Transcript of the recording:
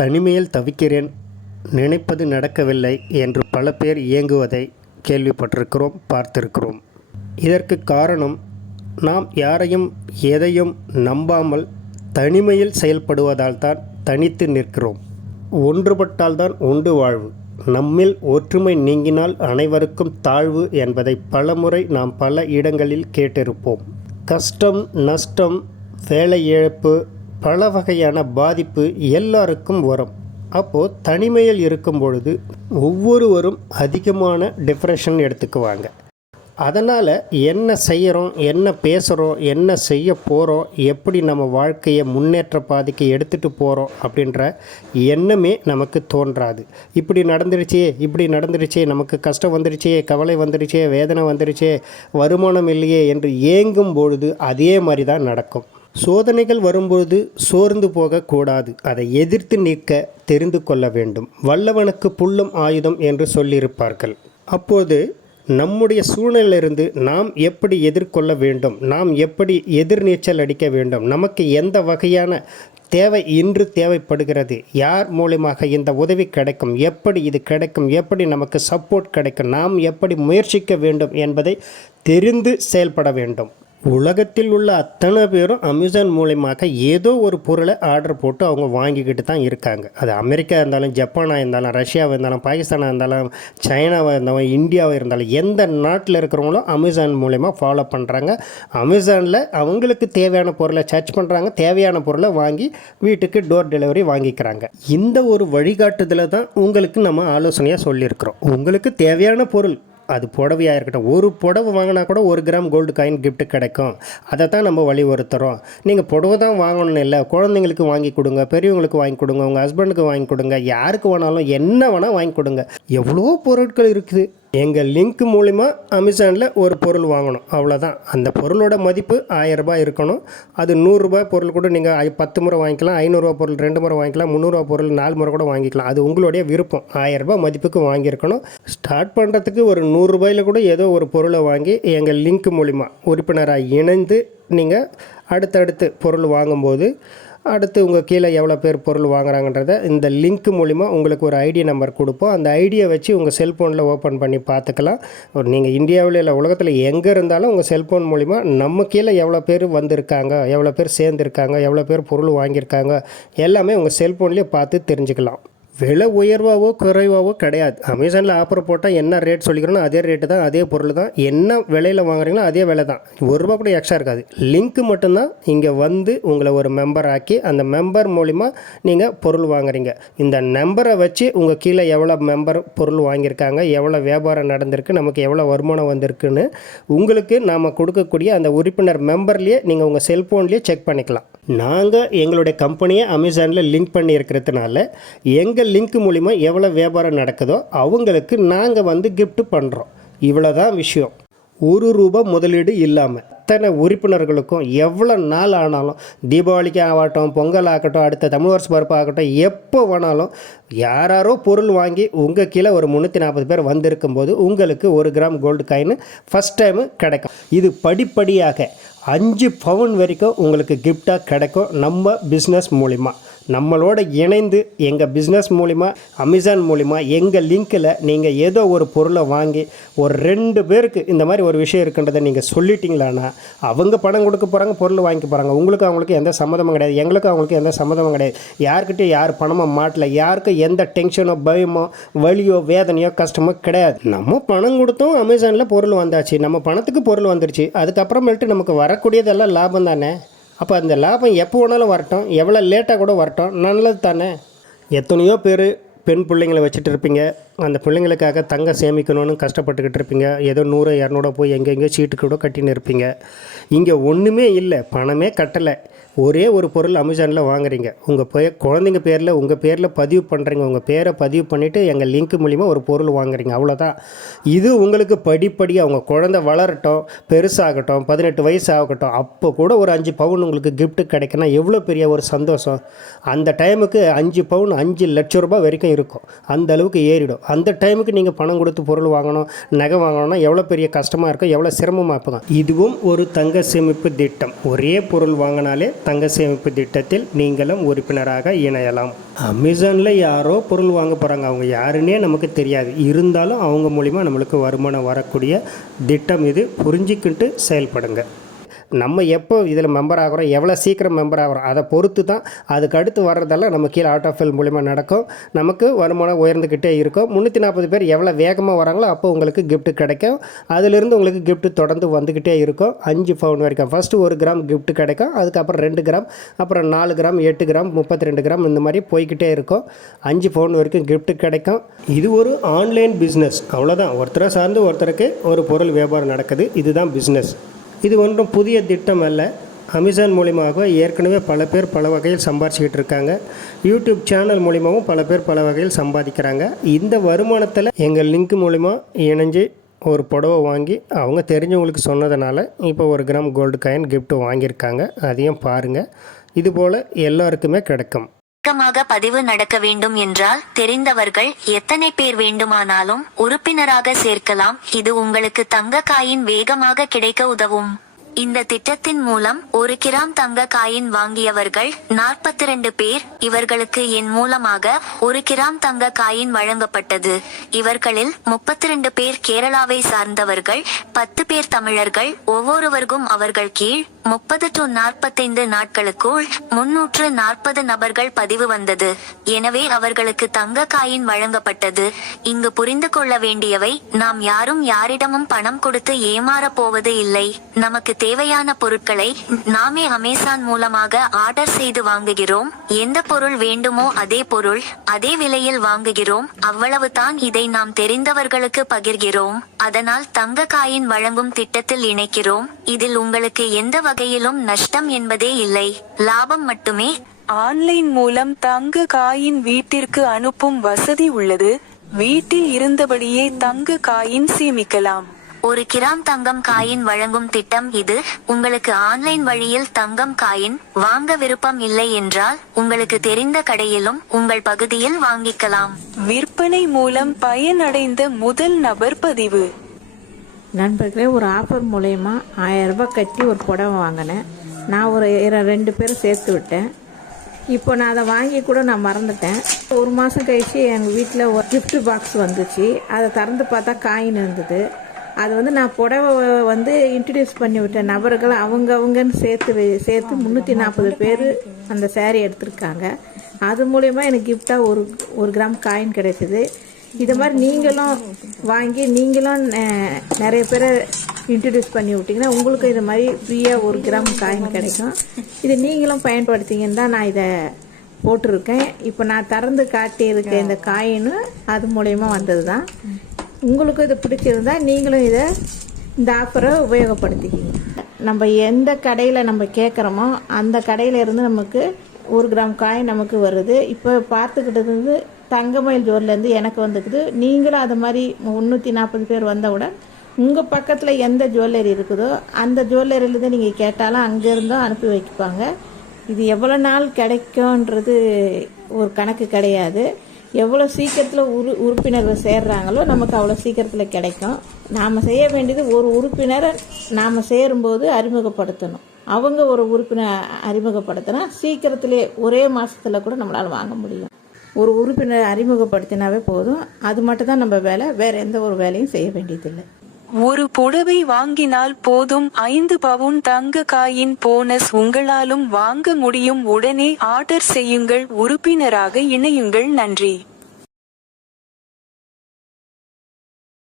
தனிமையில் தவிக்கிறேன், நினைப்பது நடக்கவில்லை என்று பல பேர் இயங்குவதை கேள்விப்பட்டிருக்கிறோம், பார்த்திருக்கிறோம். இதற்கு காரணம், நாம் யாரையும் எதையும் நம்பாமல் தனிமையில் செயல்படுவதால் தான் தனித்து நிற்கிறோம். ஒன்றுபட்டால்தான் உண்டு வாழ்வு. நம்மில் ஒற்றுமை நீங்கினால் அனைவருக்கும் தாழ்வு என்பதை பலமுறை நாம் பல இடங்களில் கேட்டிருப்போம். கஷ்டம், நஷ்டம், வேலை இழப்பு, பல வகையான பாதிப்பு எல்லாருக்கும் வரும். அப்போது தனிமையில் இருக்கும் பொழுது ஒவ்வொருவரும் அதிகமான டிப்ரெஷன் எடுத்துக்குவாங்க. அதனால் என்ன செய்கிறோம், என்ன பேசுகிறோம், என்ன செய்ய போகிறோம், எப்படி நம்ம வாழ்க்கையை முன்னேற்ற பாதைக்கு எடுத்துகிட்டு போகிறோம் அப்படின்ற எண்ணமே நமக்கு தோன்றாது. இப்படி நடந்துடுச்சே, நமக்கு கஷ்டம் வந்துடுச்சே, கவலை வந்துடுச்சே, வேதனை வந்துடுச்சே, வருமானம் இல்லையே என்று ஏங்கும் பொழுது அதே மாதிரி தான் நடக்கும். சோதனைகள் வரும்பொழுது சோர்ந்து போகக்கூடாது. அதை எதிர்த்து நிற்க தெரிந்து கொள்ள வேண்டும். வல்லவனுக்கு புல்லும் ஆயுதம் என்று சொல்லியிருப்பார்கள். அப்போது நம்முடைய சூழ்நிலையிலிருந்து நாம் எப்படி எதிர்கொள்ள வேண்டும், நாம் எப்படி எதிர்நீச்சல் அடிக்க வேண்டும், நமக்கு எந்த வகையான தேவை இன்று தேவைப்படுகிறது, யார் மூலமாக இந்த உதவி கிடைக்கும், எப்படி இது கிடைக்கும், எப்படி நமக்கு சப்போர்ட் கிடைக்கும், நாம் எப்படி முயற்சிக்க வேண்டும் என்பதை தெரிந்து செயல்பட வேண்டும். உலகத்தில் உள்ள அத்தனை பேரும் அமேசான் மூலமாக ஏதோ ஒரு பொருளை ஆர்டர் போட்டு அவங்க வாங்கிக்கிட்டு தான் இருக்காங்க. அது அமெரிக்கா இருந்தாலும், ஜப்பானாக இருந்தாலும், ரஷ்யாவாக இருந்தாலும், பாகிஸ்தானாக இருந்தாலும், சைனாவாக இருந்தாலும், இந்தியாவாக இருந்தாலும், எந்த நாட்டில் இருக்கிறவங்களும் அமேசான் மூலமா ஃபாலோ பண்ணுறாங்க. அமேசானில் அவங்களுக்கு தேவையான பொருளை சர்ச் பண்ணுறாங்க, தேவையான பொருளை வாங்கி வீட்டுக்கு டோர் டெலிவரி வாங்கிக்கிறாங்க. இந்த ஒரு வழிகாட்டுதலை தான் உங்களுக்கு நம்ம ஆலோசனையாக சொல்லியிருக்கிறோம். உங்களுக்கு தேவையான பொருள், அது புடவையாக இருக்கட்டும், ஒரு புடவை வாங்கினா கூட 1 கிராம் கோல்டு காயின் கிஃப்ட்டு கிடைக்கும். அதை தான் நம்ம வலியுறுத்துகிறோம். நீங்கள் புடவை தான் வாங்கணும்னு இல்லை, குழந்தைங்களுக்கு வாங்கி கொடுங்க, பெரியவங்களுக்கு வாங்கி கொடுங்க, உங்கள் ஹஸ்பண்டுக்கு வாங்கி கொடுங்க, யாருக்கு வேணாலும் என்ன வேணால் வாங்கி கொடுங்க. எவ்வளோ பொருட்கள் இருக்குது. எங்கள் லிங்க் மூலிமா அமேசானில் ஒரு பொருள் வாங்கணும், அவ்வளோதான். அந்த பொருளோட மதிப்பு 1000 ரூபாய் இருக்கணும். அது 100 ரூபாய் பொருள் கூட நீங்கள் 10 முறை வாங்கிக்கலாம், 500 ரூபா பொருள் 2 முறை வாங்கிக்கலாம், 300 ரூபா பொருள் 4 முறை கூட வாங்கிக்கலாம். அது உங்களுடைய விருப்பம். 1000 ரூபாய் மதிப்புக்கு வாங்கியிருக்கணும். ஸ்டார்ட் பண்ணுறதுக்கு ஒரு 100 ரூபாயில் கூட ஏதோ ஒரு பொருளை வாங்கி எங்கள் லிங்க் மூலிமா உறுப்பினராக இணைந்து நீங்கள் அடுத்தடுத்து பொருள் வாங்கும்போது அடுத்து உங்கள் கீழே எவ்வளோ பேர் பொருள் வாங்குறாங்கன்றத இந்த லிங்க் மூலிமா உங்களுக்கு ஒரு ஐடி நம்பர் கொடுப்போம். அந்த ஐடியை வச்சு உங்கள் செல்ஃபோனில் ஓப்பன் பண்ணி பார்த்துக்கலாம். நீங்கள் இந்தியாவில் இல்லை, உலகத்தில் எங்கே இருந்தாலும் உங்கள் செல்ஃபோன் மூலிமா நம்ம கீழே எவ்வளோ பேர் வந்திருக்காங்க, எவ்வளோ பேர் சேர்ந்துருக்காங்க, எவ்வளோ பேர் பொருள் வாங்கியிருக்காங்க எல்லாமே உங்கள் செல்ஃபோன்லேயே பார்த்து தெரிஞ்சுக்கலாம். விலை உயர்வாவோ குறைவாவோ கிடையாது. அமேசானில் ஆஃபர் போட்டால் என்ன ரேட் சொல்லிக்கிறோன்னா அதே ரேட்டு தான், அதே பொருள் தான். என்ன விலையில் வாங்குறீங்களோ அதே விலை தான். 1 ரூபா கூட எக்ஸ்ட்ரா இருக்காது. லிங்க் மட்டும்தான் இங்கே வந்து உங்களை ஒரு மெம்பர் ஆக்கி அந்த மெம்பர் மூலிமா நீங்கள் பொருள் வாங்குறீங்க. இந்த நம்பரை வச்சு உங்கள் கீழே எவ்வளோ மெம்பர் பொருள் வாங்கியிருக்காங்க, எவ்வளோ வியாபாரம் நடந்திருக்கு, நமக்கு எவ்வளோ வருமானம் வந்திருக்குன்னு உங்களுக்கு நாம் கொடுக்கக்கூடிய அந்த உறுப்பினர் மெம்பர்லேயே நீங்கள் உங்கள் செல்ஃபோன்லேயே செக் பண்ணிக்கலாம். நாங்கள் எங்களுடைய கம்பெனியை அமேசானில் லிங்க் பண்ணி இருக்கிறதுனால எங்கள் லிங்க் மூலிமா எவ்வளோ வியாபாரம் நடக்குதோ அவங்களுக்கு நாங்கள் வந்து கிஃப்ட் பண்ணுறோம். இவ்வளோதான் விஷயம். 1 ரூபா முதலீடு இல்லாமல் அத்தனை உறுப்பினர்களுக்கும் எவ்வளோ நாள் ஆனாலும், தீபாவளிக்கு ஆகட்டும், பொங்கல் ஆகட்டும், அடுத்த தமிழ் வருஷ பருப்பு ஆகட்டும், எப்போ வேணாலும் யாரோ பொருள் வாங்கி உங்கள் கீழே ஒரு 340 பேர் வந்திருக்கும் போது உங்களுக்கு 1 gram gold coin first time கிடைக்கும். இது படிப்படியாக 5 பவுன் வரைக்கும் உங்களுக்கு கிஃப்டாக கிடைக்கும். நம்ம பிஸ்னஸ் மூலிமா நம்மளோட இணைந்து எங்கள் பிஸ்னஸ் மூலிமா அமேசான் மூலிமா எங்கள் லிங்க்கில் நீங்கள் ஏதோ ஒரு பொருளை வாங்கி ஒரு 2 பேருக்கு இந்த மாதிரி ஒரு விஷயம் இருக்குன்றதை நீங்கள் சொல்லிட்டீங்களான்னா அவங்க பணம் கொடுக்க போகிறாங்க, பொருள் வாங்கிக்க போகிறாங்க. உங்களுக்கு அவங்களுக்கு எந்த சம்மதமும் கிடையாது, எங்களுக்கு அவங்களுக்கு எந்த சம்மதமும் கிடையாது. யார்கிட்டையும் யார் பணமாக மாட்டல, யாருக்கும் எந்த டென்ஷனோ, பயமோ, வலியோ, வேதனையோ, கஷ்டமோ கிடையாது. நம்ம பணம் கொடுத்தோம், அமேசானில் பொருள் வந்தாச்சு, நம்ம பணத்துக்கு பொருள் வந்துடுச்சு. அதுக்கப்புறமேட்டு நமக்கு வரக்கூடியதெல்லாம் லாபம் தானே. அப்போ அந்த லாபம் எப்போ வேணாலும் வரட்டும், எவ்வளோ லேட்டாக கூட வரட்டும், நல்லது தானே. எத்தனையோ பேர் பெண் பிள்ளைங்களை வச்சுட்டு இருப்பீங்க. அந்த பிள்ளைங்களுக்காக தங்கம் சேமிக்கணும்னு கஷ்டப்பட்டுக்கிட்டு இருப்பீங்க. ஏதோ 100 200 போய் எங்கெங்கேயோ சீட்டு கூட கட்டின்னு இருப்பீங்க. இங்கே ஒன்றுமே இல்லை, பணமே கட்டலை. ஒரே ஒரு பொருள் அமேசானில் வாங்குறீங்க, உங்கள் குழந்தைங்க பேரில் உங்கள் பேரில் பதிவு பண்ணுறீங்க, உங்கள் பேரை பதிவு பண்ணிவிட்டு எங்கள் லிங்க் மூலிமா ஒரு பொருள் வாங்குறீங்க, அவ்வளோதான். இது உங்களுக்கு படிப்படியாக உங்கள் குழந்தை வளரட்டும், பெருசாகட்டும், 18 வயசு ஆகட்டும், அப்போ கூட ஒரு 5 பவுன் உங்களுக்கு கிஃப்ட்டு கிடைக்குன்னா எவ்வளோ பெரிய ஒரு சந்தோஷம். அந்த டைமுக்கு 5 பவுன் 5 லட்சம் ரூபாய் வரைக்கும் இருக்கும். அந்த அளவுக்கு ஏறிடும். அந்த டைமுக்கு நீங்கள் பணம் கொடுத்து பொருள் வாங்கணும், நகை வாங்கணும்னா எவ்வளோ பெரிய கஷ்டமாக இருக்கும், எவ்வளோ சிரமமாக இருக்கும். இதுவும் ஒரு தங்க சேமிப்பு திட்டம். ஒரே பொருள் வாங்கினாலே தங்க சேமிப்பு திட்டத்தில் நீங்களும் உறுப்பினராக இணையலாம். அமேசானில் யாரோ பொருள் வாங்க போகிறாங்க, அவங்க யாருன்னே நமக்கு தெரியாது. இருந்தாலும் அவங்க மூலிமா நம்மளுக்கு வருமானம் வரக்கூடிய திட்டம் இது. புரிஞ்சுக்கிட்டு செயல்படுங்க. நம்ம எப்போ இதில் மெம்பர் ஆகிறோம், எவ்வளோ சீக்கிரம் மெம்பர் ஆகிறோம், அதை பொறுத்து தான் அதுக்கு அடுத்து வர்றதெல்லாம் நம்ம கீழே ஆட்டோ ஃபில் மூலிமா நடக்கும். நமக்கு வருமானம் உயர்ந்துக்கிட்டே இருக்கும். 340 பேர் எவ்வளோ வேகமாக வராங்களோ அப்போ உங்களுக்கு கிஃப்ட் கிடைக்கும். அதிலிருந்து உங்களுக்கு கிஃப்ட் தொடர்ந்து வந்துக்கிட்டே இருக்கும். 5 பவுன் வரைக்கும். ஃபஸ்ட்டு 1 கிராம் கிஃப்ட் கிடைக்கும், அதுக்கப்புறம் 2 கிராம், அப்புறம் 4 கிராம், 8 கிராம், 32 கிராம், இந்த மாதிரி போய்கிட்டே இருக்கும். 5 பவுன் வரைக்கும் கிஃப்ட் கிடைக்கும். இது ஒரு ஆன்லைன் பிஸ்னஸ், அவ்வளோதான். ஒருத்தரை சார்ந்து ஒருத்தருக்கு ஒரு பொருள் வியாபாரம் நடக்குது. இதுதான் பிஸ்னஸ். இது ஒன்றும் புதிய திட்டம் அல்ல. அமேசான் மூலியமாக ஏற்கனவே பல பேர் பல வகையில் சம்பாதிச்சிக்கிட்டு இருக்காங்க. யூடியூப் சேனல் மூலிமாவும் பல பேர் பல வகையில் சம்பாதிக்கிறாங்க. இந்த வருமானத்தில் எங்கள் லிங்க் மூலிமா இணைஞ்சு ஒரு புடவை வாங்கி அவங்க தெரிஞ்சவங்களுக்கு சொன்னதுனால இப்போ 1 கிராம் கோல்டு காயின் கிஃப்ட் வாங்கியிருக்காங்க. அதையும் பாருங்கள். இதுபோல் எல்லாருக்குமே கிடைக்கும். பதிவு நடக்க வேண்டும் என்றால் தெரிந்தவர்கள் எத்தனை பேர் வேண்டுமானாலும் உறுப்பினராக சேர்க்கலாம். இது உங்களுக்கு தங்க காயின் வேகமாக கிடைக்க உதவும். இந்த திட்டத்தின் மூலம் 1 கிராம் தங்க காயின் வாங்கியவர்கள் 42 பேர். இவர்களுக்கு என் மூலமாக 1 கிராம் தங்க காயின் வழங்கப்பட்டது. இவர்களில் 32 பேர் கேரளாவை சார்ந்தவர்கள், 10 பேர் தமிழர்கள். ஒவ்வொருவருக்கும் அவர்கள் கீழ் 30 to 45 நாட்களுக்குள் 340 நபர்கள் பதிவு வந்தது. எனவே அவர்களுக்கு தங்க காயின் வழங்கப்பட்டது. இங்கு புரிந்து கொள்ள வேண்டியவை, நாம் யாரும் யாரிடமும் பணம் கொடுத்து ஏமாறப் போவது இல்லை. நமக்கு தேவையான பொருட்களை நாமே அமேசான் மூலமாக ஆர்டர் செய்து வாங்குகிறோம். எந்த பொருள் வேண்டுமோ அதே பொருள் அதே விலையில் வாங்குகிறோம். அவ்வளவுதான். இதை நாம் தெரிந்தவர்களுக்கு பகிர்கிறோம். அதனால் தங்க காயின் வழங்கும் திட்டத்தில் இணைக்கிறோம். இதில் உங்களுக்கு எந்த வகையிலும் நஷ்டம் என்பதே இல்லை, லாபம் மட்டுமே. ஆன்லைன் மூலம் தங்க காயின் வீட்டிற்கு அனுப்பும் வசதி உள்ளது. வீட்டில் இருந்தபடியே தங்க காயின் சேமிக்கலாம். 1 கிராம் தங்கம் காயின் வழங்கும் திட்டம் இது. உங்களுக்கு ஆன்லைன் வழியில் தங்கம் காயின் வாங்க விருப்பம் இல்லை என்றால் உங்களுக்கு தெரிந்த கடையிலும் உங்கள் பகுதியில் வாங்கிக்கலாம். விற்பனை மூலம் பயனடைந்த முதல் நபர் பதிவு. நண்பர்களே, ஒரு ஆஃபர் மூலயமா 1000 ரூபாய் கட்டி ஒரு புடவை வாங்கினேன். நான் ஒரு 2 பேர் சேர்த்து விட்டேன். இப்போ நான் அதை வாங்கி கூட நான் மறந்துட்டேன். 1 மாதம் கழிச்சு எங்கள் வீட்டில் ஒரு கிஃப்ட் பாக்ஸ் வந்துச்சு. அதை திறந்து பார்த்தா காயின் இருந்தது. அது நான் புடவை இன்ட்ரடியூஸ் பண்ணி விட்டேன் நபர்கள் அவங்கன்னு சேர்த்து 340 பேர் அந்த சேரீ எடுத்திருக்காங்க. அது மூலயமா எனக்கு கிஃப்டாக ஒரு கிராம் காயின் கிடைச்சிது. இது மாதிரி நீங்களும் வாங்கி நீங்களும் நிறைய பேரை இன்ட்ரடியூஸ் பண்ணி விட்டிங்கன்னா உங்களுக்கு இது மாதிரி ஃப்ரீயாக 1 கிராம் காயின் கிடைக்கும். இது நீங்களும் பயன்படுத்திங்கன்னு தான் நான் இதை போட்டிருக்கேன். இப்போ நான் திறந்து காட்டியிருக்க இந்த காயின் அது மூலயமா வந்தது தான். உங்களுக்கு இது பிடிச்சிருந்தா நீங்களும் இந்த ஆஃபரை உபயோகப்படுத்திக்கிங்க. நம்ம எந்த கடையில் நம்ம கேட்குறோமோ அந்த கடையில் இருந்து நமக்கு 1 கிராம் காயின் நமக்கு வருது. இப்போ பார்த்துக்கிட்டது தங்கமயில் ஜுவல்லேருந்து எனக்கு வந்துக்குது. நீங்களும் அது மாதிரி 340 பேர் வந்தவுடன் உங்கள் பக்கத்தில் எந்த ஜுவல்லரி இருக்குதோ அந்த ஜுவல்லரியிலேருந்து நீங்கள் கேட்டாலும் அங்கேருந்தும் அனுப்பி வைப்பாங்க. இது எவ்வளோ நாள் கிடைக்கும்ன்றது ஒரு கணக்கு கிடையாது. எவ்வளோ சீக்கிரத்தில் உறுப்பினர்கள் சேர்றாங்களோ நமக்கு அவ்வளோ சீக்கிரத்தில் கிடைக்கும். நாம் செய்ய வேண்டியது ஒரு உறுப்பினரை நாம் சேரும்போது அறிமுகப்படுத்தணும். அவங்க ஒரு உறுப்பினர் அறிமுகப்படுத்தினா சீக்கிரத்திலே ஒரே மாதத்தில் கூட நம்மளால் வாங்க முடியும். ஒரு உறுப்பினர் அறிமுகப்படுத்தினாவே போதும். அது மட்டும் தான் நம்ம வேலை, வேறு எந்த ஒரு வேலையும் செய்ய வேண்டியதில்லை. ஒரு புடவை வாங்கினால் போதும் 5 பவுன் தங்க காயின் போனஸ் உங்களாலும் வாங்க முடியும். உடனே ஆர்டர் செய்யுங்கள், உறுப்பினராக இணையுங்கள். நன்றி.